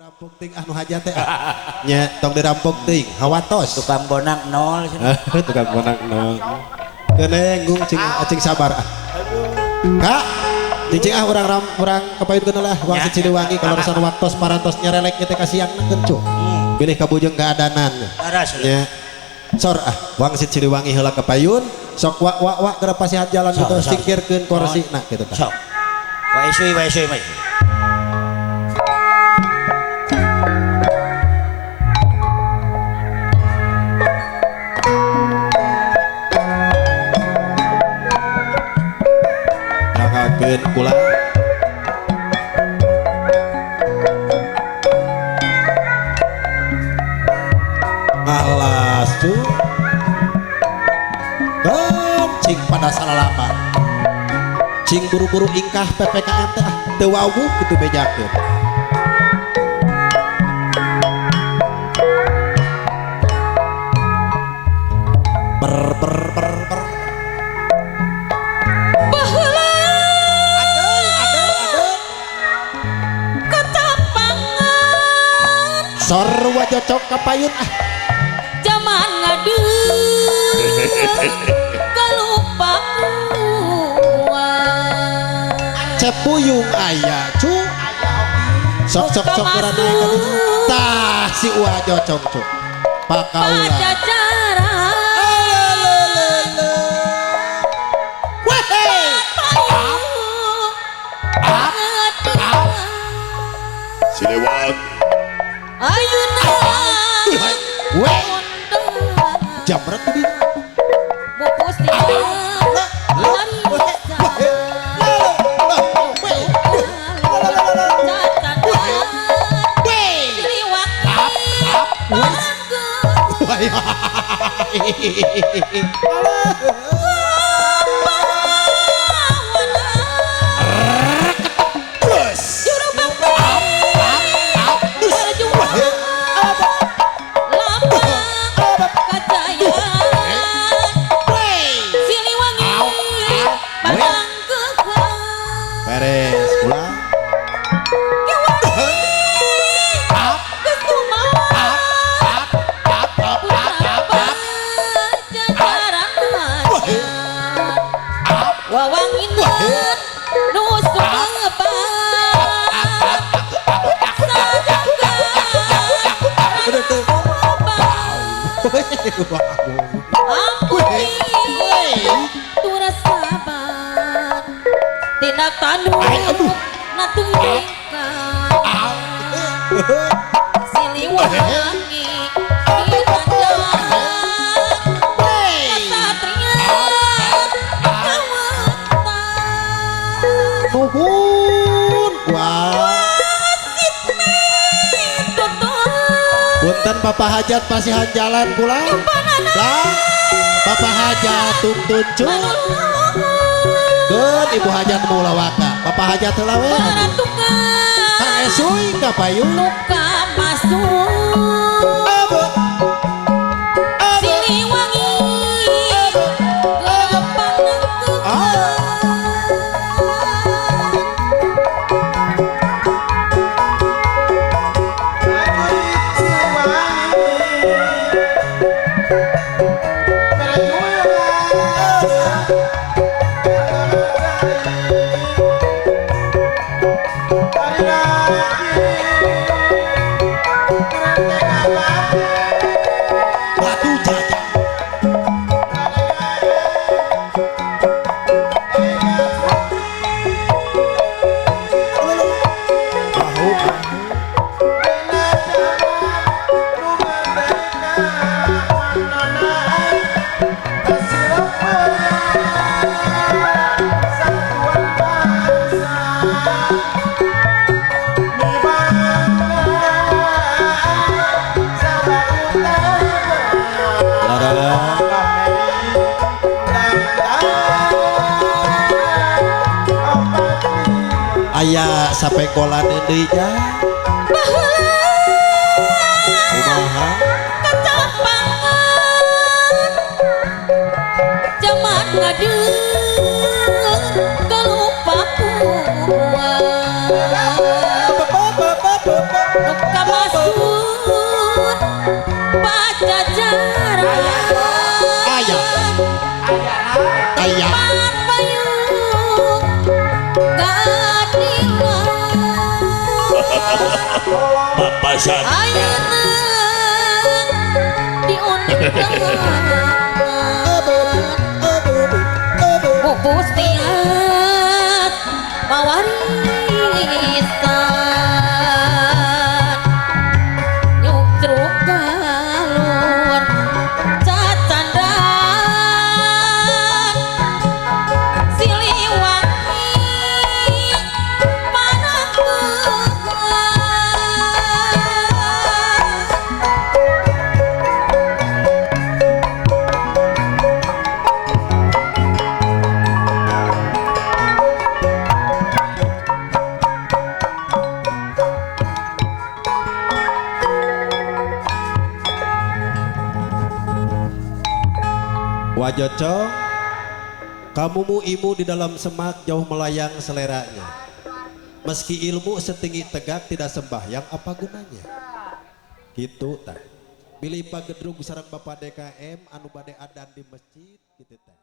dirampok ting anu hajat teh nya tong dirampok ting hawatos tukang bonang nol tukang bonang nol keneng cing sabar kak cing urang kapayun lah wang Ciliwangi kalau urusan waktos parantos nyarelek teh kasiang kencu pilih kabujeng keadanan nya sor wang Ciliwangi heula kapayun sok wa keur pasihat jalan gitu singkirkeun korsina kitu tah sok wa isui kula alas tuh cing pada salalapan cing buru-buru ingkah PPKM teh teu wawuh kitu bejakeun ber sor wajah cok kapayun zaman ngadu kalupa cepuyung aya cu sok berada tah si wajah cok cu pakaula Silewat ayeuna jamret di bopos di tindak tanduk natungkan Siliwangi kasatria nuhun wasit punten Bapak Hajat pasihan jalan pulang lah Bapak Hajat tuntun cu Gun Ibu Hajat mula waka Bapak Hajat lawe Kang Esuy kapayun luka masuk Siliwangi aya sampai kolan deui nya kumaha kacapangan zaman ngadeur kalupa kuat Papasan. Ayeuna diundang pupus tias pawarisan nyuk truk galur cacandan siliwangi panangkeun. Wajocong, kamu mu imu di dalam semak jauh melayang seleranya. Meski ilmu setinggi tegak tidak sembahyang apa gunanya? Gitu tah. Pilih pagedrug sareng Bapak DKM anu bade adan di masjid gitu tah.